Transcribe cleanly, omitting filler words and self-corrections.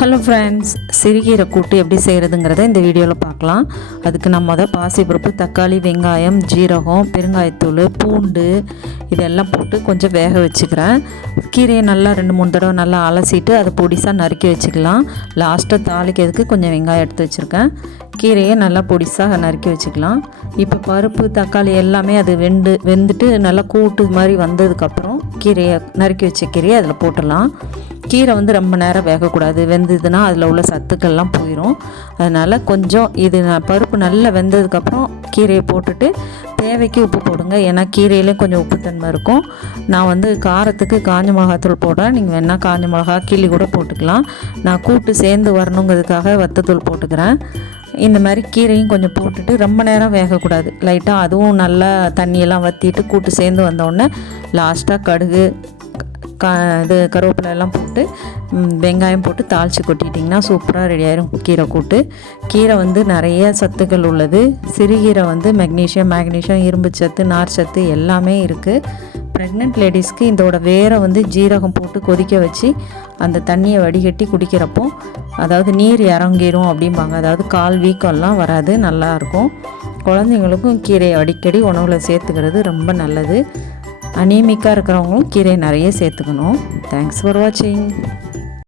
Hello friends, சிறுகீரை கூட்டு எப்படி செய்கிறதுங்கிறத இந்த வீடியோவில் பார்க்கலாம். அதுக்கு நான் பாசிப்பருப்பு, தக்காளி, வெங்காயம், ஜீரகம், பெருங்காயத்தூள், பூண்டு இதெல்லாம் போட்டு கொஞ்சம் வேக வச்சுக்கிறேன். கீரையை நல்லா 2-3 தடவை நல்லா அலசிட்டு அதை பொடிசாக நறுக்கி வச்சுக்கலாம். லாஸ்ட்டாக தாளிக்கிறதுக்கு கொஞ்சம் வெங்காயம் எடுத்து வச்சுருக்கேன். கீரையை நல்லா பொடிசாக நறுக்கி வச்சுக்கலாம். இப்போ பருப்பு, தக்காளி எல்லாமே அது வெந்துட்டு நல்லா கூட்டு மாதிரி வந்ததுக்கப்புறம் கீரையை நறுக்கி வச்ச கீரையை அதில் போட்டுடலாம். கீரை ரொம்ப நேரம் வேகக்கூடாது. வெந்ததுன்னா அதில் உள்ள சத்துக்கள்லாம் போயிடும். அதனால் கொஞ்சம் பருப்பு நல்லா வெந்ததுக்கப்புறம் கீரையை போட்டுட்டு தேவைக்கு உப்பு போடுங்க. ஏன்னா கீரையிலே கொஞ்சம் உப்புத்தன்மை இருக்கும். நான் காரத்துக்கு காஞ்ச மிளகாத்தூள் போடுறேன். நீங்கள் வேணால் காஞ்ச மிளகா கிள்ளி கூட போட்டுக்கலாம். நான் கூட்டு சேர்ந்து வரணுங்கிறதுக்காக வத்தத்தூள் போட்டுக்கிறேன். இந்த மாதிரி கீரையும் கொஞ்சம் போட்டுட்டு ரொம்ப நேரம் வேகக்கூடாது. லைட்டாக அதுவும் நல்லா தண்ணியெல்லாம் வற்றிட்டு கூட்டு சேர்ந்து வந்தோடனே லாஸ்ட்டாக கடுகு, கருவேப்பிலை எல்லாம் போட்டு வெங்காயம் போட்டு தாளித்து கொட்டிட்டிங்கன்னா சூப்பராக ரெடி ஆயிரும் கீரை கூட்டு. கீரை நிறைய சத்துக்கள் உள்ளது. சிறுகீரை மெக்னீஷியம், மேக்னீஷியம், இரும்பு சத்து, நார் சத்து எல்லாமே இருக்குது. ப்ரெக்னென்ட் லேடிஸ்க்கு இதோட வேரை ஜீரகம் போட்டு கொதிக்க வச்சு அந்த தண்ணியை வடிகட்டி குடிக்கிறப்போ அதாவது நீர் இறங்கிடும் அப்படிம்பாங்க. அதாவது கால் வீக்கம்லாம் வராது, நல்லாயிருக்கும். குழந்தைங்களுக்கும் கீரையை அடிக்கடி உணவில் சேர்த்துக்கிறது ரொம்ப நல்லது. அனீமிக்காக இருக்கிறவங்களும் கீரை நிறைய சேர்த்துக்கணும். தேங்க்ஸ் ஃபார் வாட்சிங்.